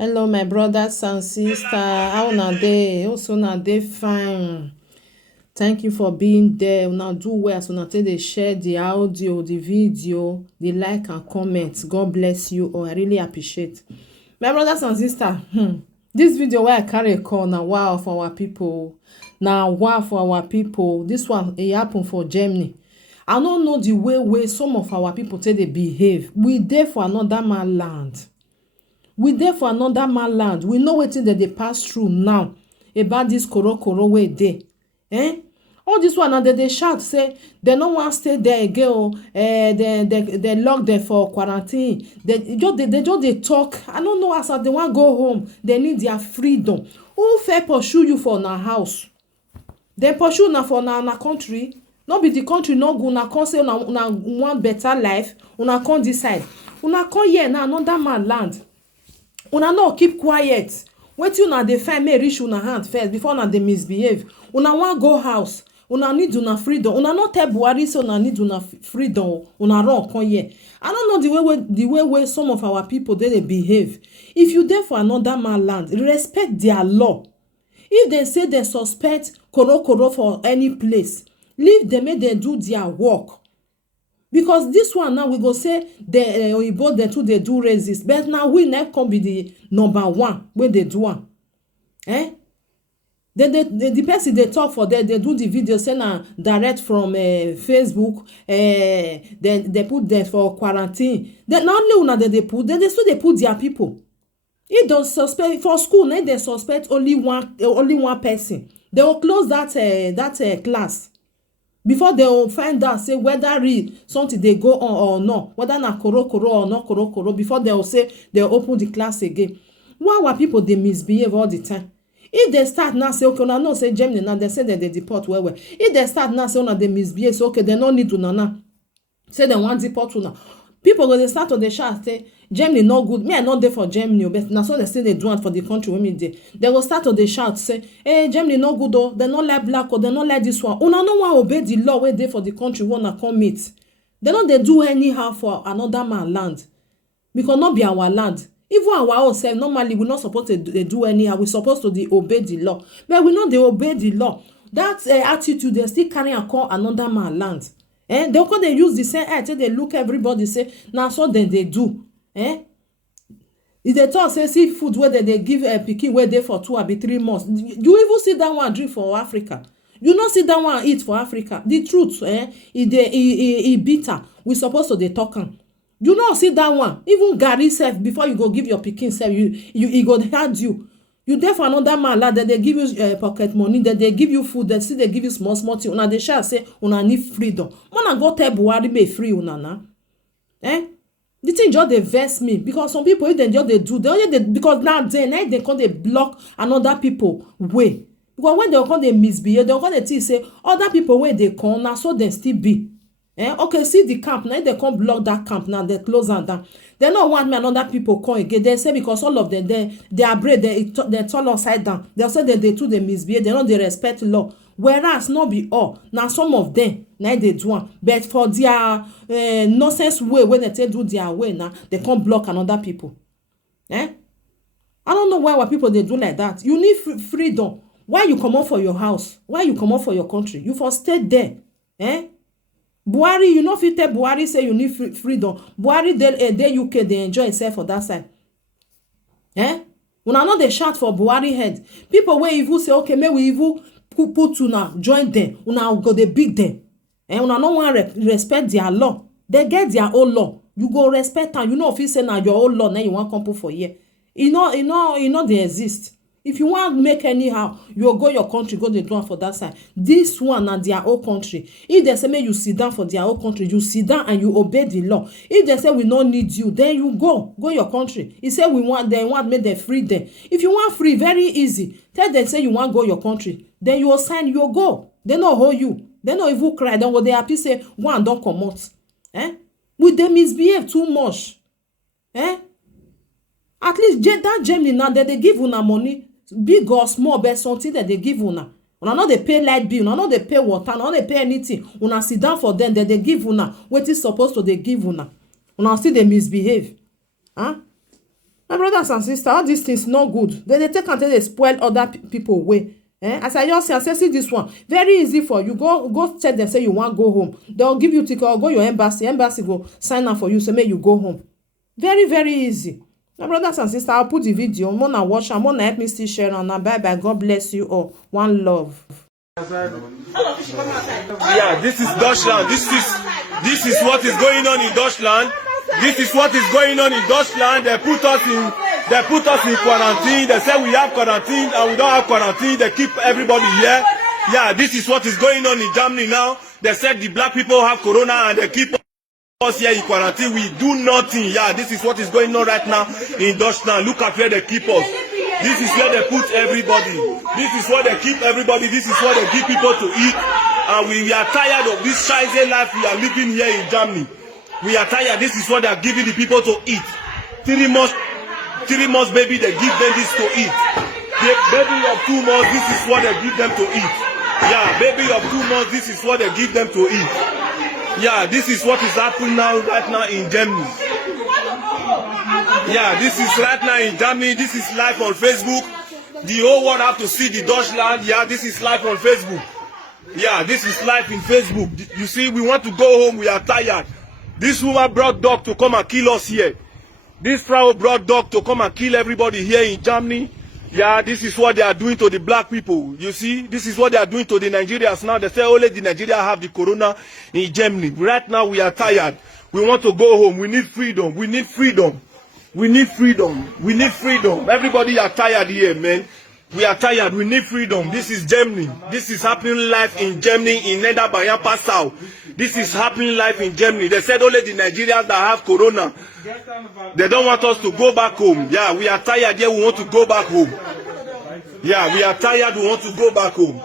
Hello, my brothers and sisters. How una dey? Also, una dey fine. Thank you for being there. Una do well. So, una take dey share the audio, the video, the like and comment. God bless you all. I really appreciate. My brothers and sisters, this video wey I carry call na wow for our people. Na wow for our people. This one e happen for Germany. I no know the way some of our people take dey behave. We dey for another man land. We dey for another man land. We know wetin dem dey pass through now about this koro wey dey. All this one na dem dey shout say dem no wan stay there again o. They lock dem for quarantine. They just dey talk. I no know as they wan go home. They need their freedom. Who fit pursue you for una house? Dem pursue una for una country. No be the country no good. Una come say una want better life. Una come this side. Una come here na another man land. Una no keep quiet. Wetin una dey find make reach una hand first before una dey misbehave. Una wan go house. Una need una freedom. Una no tell Buhari say una need una freedom. Una run come here. I no know the way some of our people dey behave. If you dey for another man land, respect their law. If dem say dem suspect koro for any place, leave dem make dem do their work. Because this one now we go say the oyibo dem too dey do racist, but na we na come be the number one wey dey do am. The person dey talk for there, dey do the video say na direct from Facebook. They put them for quarantine. Na only una dem dey put, dem dey still dey put their people. If dem suspect for school, na dem suspect only one person, they will close that class. Before they will find out say whether real something dey go on or not, whether na koro or not koro, before they will say they will open the class again. Why our people dey misbehave all the time? If they start now say okay, una know say Germany now they say that they deport well. If they start now say una dey misbehave, so okay, they no need una now. Say they wan deport una. People go dey start to dey shout say Germany no good. Me I no dey for Germany, but na so they say they do it for the country wey me dey. They go start to dey shout say hey, Germany no good o, they no like black o, they no like this one. Una no wan obey the law wey dey for the country wey una come meet. They no dey do anyhow for another man land, because no be our land. Even our own self, normally we not supposed to do anyhow. We supposed to obey the law, but we no dey obey the law. That attitude they still carry and call another man land. They come dey use the same eye take dey look everybody say na so dem dey do. If they talk say see food wey dem dey give pikin wey dey for 2 or 3 months, you even see that one drink for Africa. You no see that one eat for Africa. The truth e bitter. We supposed to dey talk am. You no see that one. Even garri sef, before you go give your pikin sef, e go hard you. You dey for another man land, they give you pocket money, they give you food, they still dey give you small thing. Una dey shout say una need freedom. Una go tell Buhari make free una na. The thing just dey vex me, because some people if dem just dey do, they only dey because now they come dey block another people way. Because when they come dey misbehave, they come dey think say other people wey dey come na so dem still be. Okay, see the camp now, they come block that camp now, they close am down. They no want me another people come again. They say because all of them they are brave, they turn upside down. They say that they too they misbehave, they no dey respect law. Whereas not be all. Now some of them now they do am, but for their nonsense way when they do their way now, they come block another people. I don't know why our people they do like that. You need freedom. Why you come out for your house? Why you come out for your country? You for stay there. Buhari, you no fit tell Buhari say you need freedom. Buhari dey UK dey enjoy himself for that side. Una no dey shout for Buhari head. People wey even say okay, may we even put una join them. Una go dey beat them. Una no wan respect their law. They get their own law. You go respect am. You no fit say na your own law na you wan come put for here. E no dey exist. If you wan make anyhow, you go your country, go dey do am for that side. This one na their own country. If they say make you sit down for their own country, you sit down and you obey the law. If they say we no need you, then you go your country. He say they want make them free them. If you want free, very easy. Tell them say you want go your country, then you sign, you go. They no hold you. They no even cry. Then go dey happy say one don comot. We dey misbehave too much. At least that Germany now they give una money, big or small, but something that they give una. Una no dey pay light bill, una no dey pay water, una no dey pay anything. Una sit down for them, they give una wetin supposed to dey give una. Una still dey misbehave. My brothers and sisters, all these things no good. They take until they spoil other people way. As I just say, see this one. Very easy for you. Go check them, say you want go home. They'll give you ticket or go your embassy. Embassy go sign up for you, so make you go home. Very, very easy. My brothers and sisters, I'll put the video. I'm gonna watch. I'm gonna help me still share on. Bye bye. God bless you all. One love. Yeah, this is Deutschland. This is what is going on in Deutschland. This is what is going on in Deutschland. They put us in quarantine. They say we have quarantine and we don't have quarantine. They keep everybody here. Yeah, this is what is going on in Germany now. They said the black people have corona and they keep us here in quarantine. We do nothing. Yeah, this is what is going on right now in Deutschland. Look at where they keep us. This is where they put everybody. This is where they keep everybody. This is where they give people to eat. And we are tired of this shizy life we are living here in Germany. We are tired. This is what they are giving the people to eat. 3 months baby, they give them this to eat. The baby of 2 months, this is what they give them to eat. Yeah, baby of 2 months, this is what they give them to eat. Yeah, this is what is happening now, right now in Germany. Yeah, this is right now in Germany. This is live on Facebook. The whole world have to see the Deutschland. Yeah, this is live on Facebook. Yeah, this is live in Facebook. You see, we want to go home. We are tired. This woman brought dog to come and kill us here. This Frau brought dog to come and kill everybody here in Germany. Yeah, this is what they are doing to the black people. You see, this is what they are doing to the Nigerians now. They say only the Nigerians have the corona in Germany. Right now we are tired. We want to go home. We need freedom. We need freedom. We need freedom. We need freedom. Everybody are tired here, man. We are tired. We need freedom. This is Germany. This is happening live in Germany, in Niederbayern, Passau. This is happening live in Germany. They said only the Nigerians that have corona. They don't want us to go back home. Yeah, we are tired here. We want to go back home. Yeah, we are tired. We want to go back home.